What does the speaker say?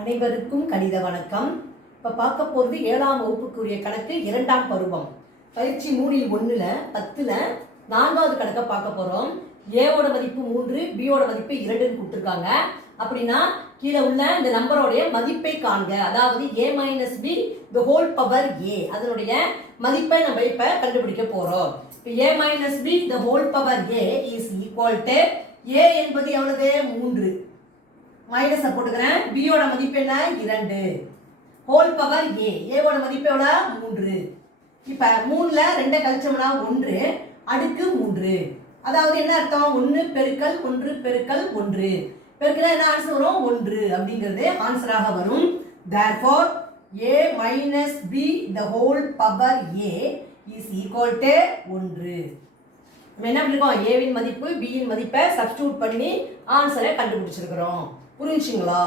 அனைவருக்கும் கணித வணக்கம். இப்போ பார்க்க போகிறது 7ஆம் வகுப்புக்குரிய கணக்கு 2ஆம் பருவம் பயிற்சி 3-1 10ல் 4வது கணக்கை பார்க்க போகிறோம். ஏவோட மதிப்பு 3, பியோட மதிப்பு 2ன்னு கொடுத்துருக்காங்க. அப்படின்னா கீழே உள்ள இந்த நம்பரோடைய மதிப்பை காண்க, அதாவது a minus b the whole power a, அதனுடைய மதிப்பை நம்ம இப்போ கண்டுபிடிக்க போகிறோம். இப்போ a minus b the whole power a is equal to a என்பது எவ்வளவு 3, மைனஸை போட்டுக்கிறேன். பியோட மதிப்பு என்ன 2, ஹோல் பவர் ஏவோட மதிப்பு எவ்வளோ 3. இப்போ 3ல் 2 கழிச்சோம்னா 1 அடுக்கு 3, அதாவது என்ன அர்த்தம் 1 பெருக்கல் 1 பெருக்கல் 1 பெருக்கினா என்ன ஆன்சர் வரும் 1 அப்படிங்கிறது ஆன்சராக வரும். therefore a minus b the whole power a is equal to 1. நம்ம என்ன பண்ணிருக்கோம், ஏவின் மதிப்பு பியின் மதிப்பை சப்ஸ்டிடியூட் பண்ணி ஆன்சரை கண்டுபிடிச்சிருக்கிறோம். புரிஞ்சுங்களா?